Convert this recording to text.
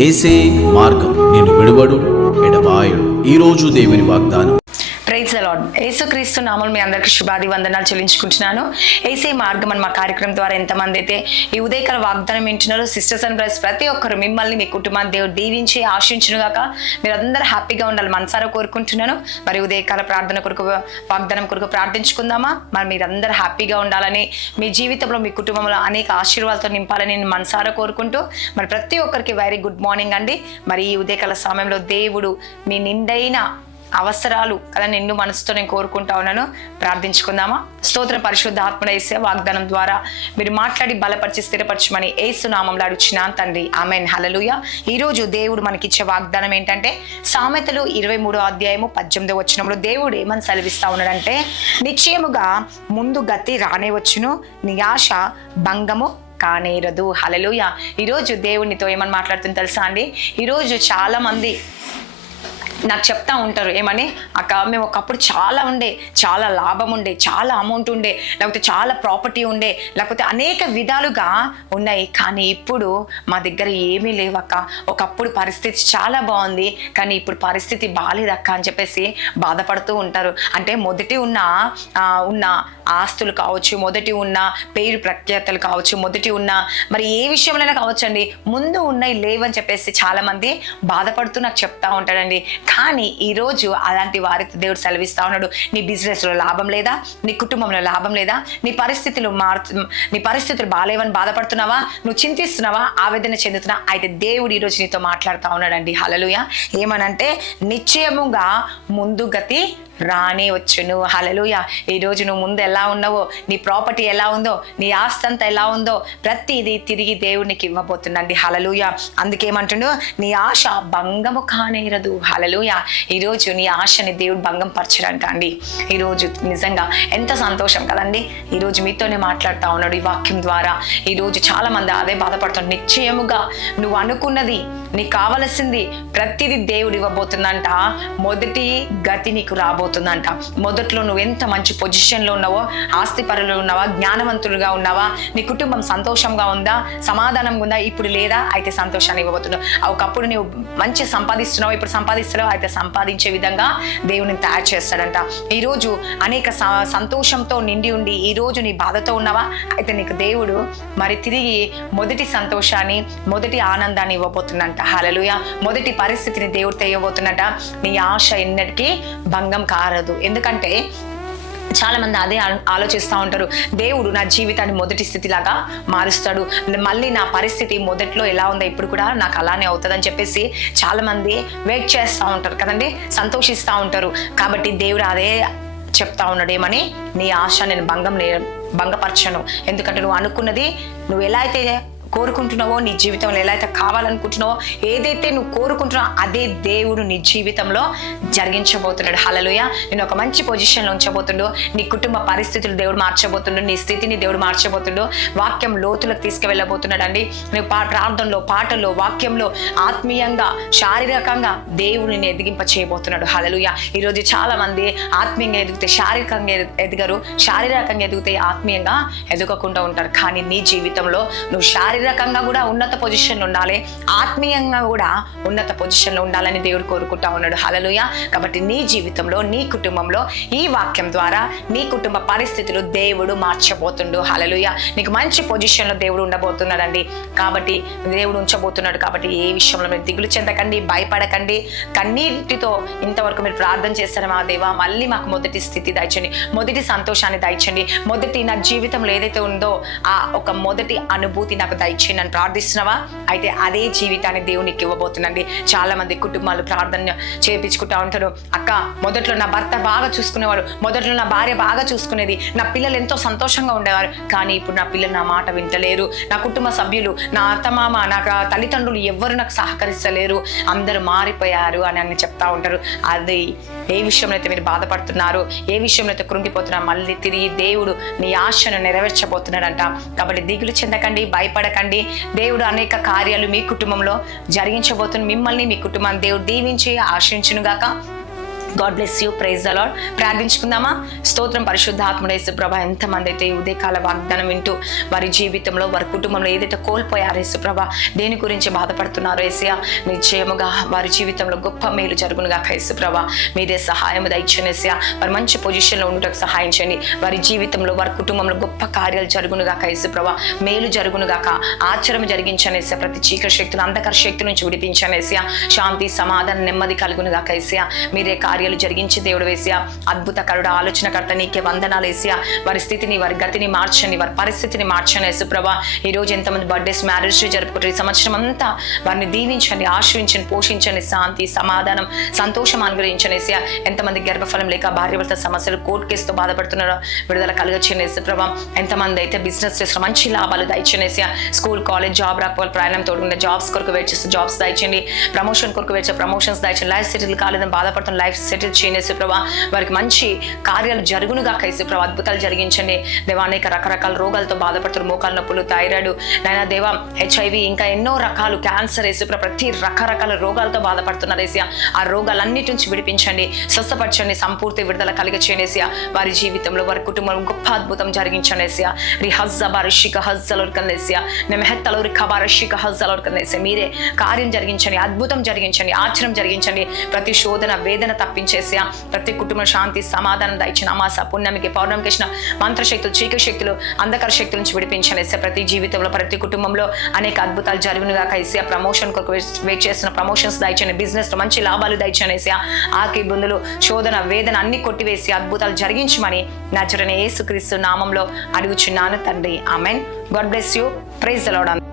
యేసే మార్గం నిన్ను విడువడు ఎడబాయడు. ఈరోజు దేవుని వాగ్దానం. Praise the Lord. యేసుక్రీస్తు నామములో మీ అందరికీ శుభాది వందనాలు చెల్లించుకుంటున్నాను. యేసే మార్గం అని మా కార్యక్రమం ద్వారా ఎంతమంది అయితే ఈ ఉదయకాల వాగ్దానం వింటున్నారో, సిస్టర్స్ అండ్ బ్రదర్స్ ప్రతి ఒక్కరు మిమ్మల్ని మీ కుటుంబాన్ని దేవుడు దీవించి ఆశించునుగాక. మీరు అందరూ హ్యాపీగా ఉండాలి మనసారా కోరుకుంటున్నాను. మరి ఉదయకాల ప్రార్థన కొరకు, వాగ్దానం కొరకు ప్రార్థించుకుందామా? మరి మీరందరూ హ్యాపీగా ఉండాలని, మీ జీవితంలో మీ కుటుంబంలో అనేక ఆశీర్వాదాలతో నింపాలని నేను మనసారా కోరుకుంటూ, మరి ప్రతి ఒక్కరికి వెరీ గుడ్ మార్నింగ్ అండి. మరి ఈ ఉదయకాల సమయంలో దేవుడు మీ నిండైన అవసరాలు కదా నిండు మనసుతో నేను కోరుకుంటా ఉన్నాను. ప్రార్థించుకుందామా? స్తోత్ర పరిశుద్ధ ఆత్మడ యేసే వాగ్దానం ద్వారా మీరు మాట్లాడి బలపరిచి స్థిరపరచమని యేసు నామములో అడుగుచున్నాను తండ్రి. ఆమెన్. హల్లెలూయా. ఈరోజు దేవుడు మనకిచ్చే వాగ్దానం ఏంటంటే, సామెతలు 23వ అధ్యాయము 18వ వచనంలో దేవుడు ఏమని సెలవిస్తా ఉన్నాడంటే, నిశ్చయముగా ముందు గతి రానే వచ్చును, నీ ఆశ భంగము కానేరదు. హల్లెలూయా. ఈరోజు దేవునితో ఏమని మాట్లాడుతుంది తెలుసా అండి? ఈరోజు చాలా మంది నాకు చెప్తా ఉంటారు, ఏమని, అక్క మేము ఒకప్పుడు చాలా ఉండే, చాలా లాభం ఉండే, చాలా అమౌంట్ ఉండే, లేకపోతే చాలా ప్రాపర్టీ ఉండే, లేకపోతే అనేక విధాలుగా ఉన్నాయి, కానీ ఇప్పుడు మా దగ్గర ఏమీ లేవక్క. ఒకప్పుడు పరిస్థితి చాలా బాగుంది, కానీ ఇప్పుడు పరిస్థితి బాగాలేదక్క అని చెప్పేసి బాధపడుతూ ఉంటారు. అంటే మొదటి ఉన్న ఆస్తులు కావచ్చు, మొదటి ఉన్న పేరు ప్రఖ్యాతలు కావచ్చు, మొదటి ఉన్న మరి ఏ విషయంలోనే కావచ్చు అండి, ముందు ఉన్నాయి లేవని చెప్పేసి చాలా మంది బాధపడుతూ నాకు చెప్తా ఉంటాడండి. కానీ ఈరోజు అలాంటి వారికి దేవుడు సెలవిస్తా ఉన్నాడు, నీ బిజినెస్లో లాభం లేదా, నీ కుటుంబంలో లాభం లేదా, నీ పరిస్థితులు బాగాలేవని బాధపడుతున్నావా, నువ్వు చింతిస్తున్నావా, ఆవేదన చెందుతున్నావా? అయితే దేవుడు ఈరోజు నీతో మాట్లాడుతూ ఉన్నాడండి. హల్లెలూయా. ఏమనంటే, నిశ్చయముగా ముందు గతి రానే వచ్చును. హల్లెలూయా. ఈరోజు నువ్వు ముందు ఎలా ఉన్నావో, నీ ప్రాపర్టీ ఎలా ఉందో, నీ ఆస్తి అంతా ఎలా ఉందో, ప్రతిదీ తిరిగి దేవునికి ఇవ్వబోతుందండి. హల్లెలూయా. అందుకేమంటుండు, నీ ఆశ భంగము కానేరదు. హల్లెలూయా. ఈరోజు నీ ఆశని దేవుడు భంగం పరచడంట అండి. ఈరోజు నిజంగా ఎంత సంతోషం కదండి. ఈరోజు మీతోనే మాట్లాడుతూ ఉన్నాడు ఈ వాక్యం ద్వారా. ఈరోజు చాలా మంది అదే బాధపడుతున్నారు. నిశ్చయముగా నువ్వు అనుకున్నది, నీకు కావలసింది ప్రతిదీ దేవుడు ఇవ్వబోతుందంట. మొదటి గతి నీకు రాబోతుందంట. మొదట్లో నువ్వు ఎంత మంచి పొజిషన్లో ఉన్నావో, ఆస్తి పరులు ఉన్నావా, జ్ఞానవంతులుగా ఉన్నావా, నీ కుటుంబం సంతోషంగా ఉందా, సమాధానంగా ఉందా, ఇప్పుడు లేదా, అయితే సంతోషాన్ని ఇవ్వబోతున్నావు. ఒకప్పుడు నువ్వు మంచి సంపాదిస్తున్నావు, ఇప్పుడు సంపాదిస్తున్నావు, అయితే సంపాదించే విధంగా దేవుని తయారు చేస్తాడంట. ఈరోజు అనేక సంతోషంతో నిండి ఉండి ఈరోజు నీ బాధతో ఉన్నావా, అయితే నీకు దేవుడు మరి తిరిగి మొదటి సంతోషాన్ని, మొదటి ఆనందాన్ని ఇవ్వబోతుందంట. హల్లెలూయా. మొదటి పరిస్థితిని దేవుడు తెయ్యబోతున్నట. నీ ఆశ ఎన్నటికీ భంగం కారదు. ఎందుకంటే చాలా మంది అదే ఆలోచిస్తూ ఉంటారు, దేవుడు నా జీవితాన్ని మొదటి స్థితిలాగా మారుస్తాడు, మళ్ళీ నా పరిస్థితి మొదట్లో ఎలా ఉందో ఇప్పుడు కూడా నాకు అలానే అవుతుందని చెప్పేసి చాలా మంది వెయిట్ చేస్తూ ఉంటారు కదండి, సంతోషిస్తూ ఉంటారు. కాబట్టి దేవుడు అదే చెప్తా ఉన్నాడు, ఏమని, నీ ఆశ నేను భంగపరచను. ఎందుకంటే నువ్వు అనుకున్నది, నువ్వు ఎలా అయితే కోరుకుంటున్నావో, నీ జీవితంలో ఎలా అయితే కావాలనుకుంటున్నావో, ఏదైతే నువ్వు కోరుకుంటున్నావో అదే దేవుడు నీ జీవితంలో జరిగించబోతున్నాడు. హల్లెలూయా. నేను ఒక మంచి పొజిషన్లో ఉంచబోతుండో, నీ కుటుంబ పరిస్థితులు దేవుడు మార్చబోతుండో, నీ స్థితిని దేవుడు మార్చబోతుండో, వాక్యం లోతులకు తీసుకువెళ్ళబోతున్నాడు అండి. నువ్వు ప్రార్థనలో, పాటల్లో, వాక్యంలో, ఆత్మీయంగా, శారీరకంగా దేవుడిని ఎదిగింప చేయబోతున్నాడు. హల్లెలూయా. ఈరోజు చాలా మంది ఆత్మీయంగా ఎదిగితే శారీరకంగా ఎదగరు, శారీరకంగా ఎదిగితే ఆత్మీయంగా ఎదగకుండా ఉంటారు. కానీ నీ జీవితంలో నువ్వు శారీరకంగా కూడా ఉన్నత పొజిషన్లో ఉండాలి, ఆత్మీయంగా కూడా ఉన్నత పొజిషన్లో ఉండాలని దేవుడు కోరుకుంటా ఉన్నాడు. హల్లెలూయా. కాబట్టి నీ జీవితంలో, నీ కుటుంబంలో ఈ వాక్యం ద్వారా నీ కుటుంబ పరిస్థితులు దేవుడు మార్చబోతుండు. హల్లెలూయా. నీకు మంచి పొజిషన్లో దేవుడు ఉండబోతున్నాడండి. కాబట్టి దేవుడు ఉంచబోతున్నాడు. కాబట్టి ఏ విషయంలో మీరు దిగులు చెందకండి, భయపడకండి. కన్నీటితో ఇంతవరకు మీరు ప్రార్థన చేస్తారు, మా దేవా మళ్ళీ మాకు మొదటి స్థితి దయచండి, మొదటి సంతోషాన్ని దయచండి, మొదటి నా జీవితంలో ఏదైతే ఉందో ఆ ఒక మొదటి అనుభూతి నాకు దయచేయండి అని ప్రార్థిస్తున్నావా? అయితే అదే జీవితాన్ని దేవునికి ఇవ్వబోతుందండి. చాలా మంది కుటుంబాలు ప్రార్థన చేయించుకుంటా ఉంటారు, అక్క మొదట్లో నా భర్త బాగా చూసుకునేవాడు, మొదట్లో నా భార్య బాగా చూసుకునేది, నా పిల్లలు ఎంతో సంతోషంగా ఉండేవారు, కానీ ఇప్పుడు నా పిల్లలు నా మాట వింటలేరు, నా కుటుంబ సభ్యులు, నా అత్తమామ, నా తల్లిదండ్రులు ఎవ్వరు నాకు సహకరిస్తలేరు, అందరూ మారిపోయారు అని చెప్తా ఉంటారు. అది ఏ విషయంలో అయితే మీరు బాధపడుతున్నారు, ఏ విషయంలో అయితే కృంగిపోతున్నారు, మళ్ళీ తిరిగి దేవుడు నీ ఆశను నెరవేర్చబోతున్నాడంట. కాబట్టి దిగులు చెందకండి, భయపడకండి. దేవుడు అనేక కార్యాలు మీ కుటుంబంలో జరిగించబోతున్న, మిమ్మల్ని మీ కుటుంబాన్ని దేవుడు దీవించి ఆశించునుగాక. God bless you. Praise the Lord. ప్రార్థించుకుందామా? స్తోత్రం పరిశుద్ధాత్ముడు యేసుప్రభ. ఎంతమంది అయితే ఈ ఉదయకాల వాగ్దానం వింటూ వారి జీవితంలో వారి కుటుంబంలో ఏదైతే కోల్పోయారు యేసుప్రభ, దేని గురించి బాధపడుతున్నారో యేసయ్య, నిశ్చయముగా వారి జీవితంలో గొప్ప మేలు జరుగునుగా యేసుప్రభ. మీదే సహాయం దయచేయండి యేసయ్య. వారి మంచి పొజిషన్లో ఉండటకు సహాయం చేయండి. వారి జీవితంలో వారి కుటుంబంలో గొప్ప కార్యాలు జరుగునుగా యేసుప్రభ. మేలు జరుగునుగాక, ఆశ్చర్యం జరిగించండి యేసయ్య. ప్రతి చీకటి శక్తులు, అంధకార శక్తుల నుంచి విడిపించండి యేసయ్య. శాంతి సమాధానం నెమ్మది కలుగునుగా యేసయ్య. మీరే కార్యాలు జరిగించి దేవుడు వేసయ్య. అద్భుతకరుడు, ఆలోచనకర్త, నీకే వందనాలు యేసయ్య. వారి స్థితిని, వారి గతిని మార్చండి, వారి పరిస్థితిని మార్చండి యేసుప్రభ. ఈ రోజు ఎంతమంది బర్త్డేస్, మ్యారేజ్ జరుపుకుంటారు, ఈ సంవత్సరం అంతా వారిని దీవించండి, ఆశ్రయించండి, పోషించండి, శాంతి సమాధానం సంతోషం అనుగ్రహించండి యేసయ్య. ఎంతమంది గర్భఫలం లేక భార్యాభర్త సమస్యలు, కోర్టు కేసుతో బాధపడుతున్నారో విడుదల కలుగొచ్చింది యేసుప్రభ. ఎంతమంది అయితే బిజినెస్ చేస్తున్న మంచి లాభాలు దయచేయండి యేసయ్య. స్కూల్, కాలేజ్, జాబ్ రాకపోవాలి, ప్రయాణం తోడుకున్న జాబ్స్ కొరకు వెయిట్ చేస్తే జాబ్స్ దయచేయండి. ప్రమోషన్ కొరకు వెయిట్ చేస్తే ప్రమోషన్స్ దయచేయండి. లైఫ్ సెటిల్ కాలేదని బాధపడుతున్న లైఫ్ సెటిల్ చేయండి యేసుప్రభ. వారికి మంచి కార్యాలు జరుగునుగా యేసుప్రభ. అద్భుతాలు జరిగించండి దేవా. అనేక రకరకాల రోగాలతో బాధపడుతున్న మోకాలు నొప్పులు, థైరాయిడ్, నైనా దేవా, HIV, ఇంకా ఎన్నో రకాలు, క్యాన్సర్ యేసుప్రభ, ప్రతి రకరకాల రోగాలతో బాధపడుతున్నారు యేసయ్య. ఆ రోగాలన్నిటి నుంచి విడిపించండి, స్వస్థపరచండి, సంపూర్తి విడుదల కలిగచేయండి యేసయ్య. వారి జీవితంలో, వారి కుటుంబంలో గొప్ప అద్భుతం జరిగించండి యేసయ్య. రిహజ్జబారిషిక హజ్జలోర్కన్ యేసయ్య. నెమెహత్తలోరి ఖబారిషిక హజ్జలోర్కన్ యేసయ్య. మీరే కార్యం జరిగించండి, అద్భుతం జరిగించండి, ఆశ్చర్యం జరిగించండి. ప్రతి శోధన, వేదన తప్పించేసా. ప్రతి కుటుంబ శాంతి సమాధానం దయచిన అమాస, పుణ్యమికి, పౌర్ణమికి ఇచ్చిన మంత్రశక్తులు, చీకటి శక్తులు, అంధకార శక్తుల నుంచి విడిపించండి యేసయ్య. ప్రతి జీవితంలో, ప్రతి కుటుంబంలో అనేక అద్భుతాలు జరుగునుగా యేసయ్య. ప్రమోషన్ కొరకు వెయిట్ చేస్తున్న ప్రమోషన్స్ దయచండి. బిజినెస్ లో మంచి లాభాలు దయచండి యేసయ్య. ఆకి ఇబ్బందులు, శోధన, వేదన అన్ని కొట్టివేసి అద్భుతాలు జరిగించమని నజరేయుడైన యేసుక్రీస్తు నామంలో అడుగుచున్నాను తండ్రి. Amen. God bless you. Praise the lord.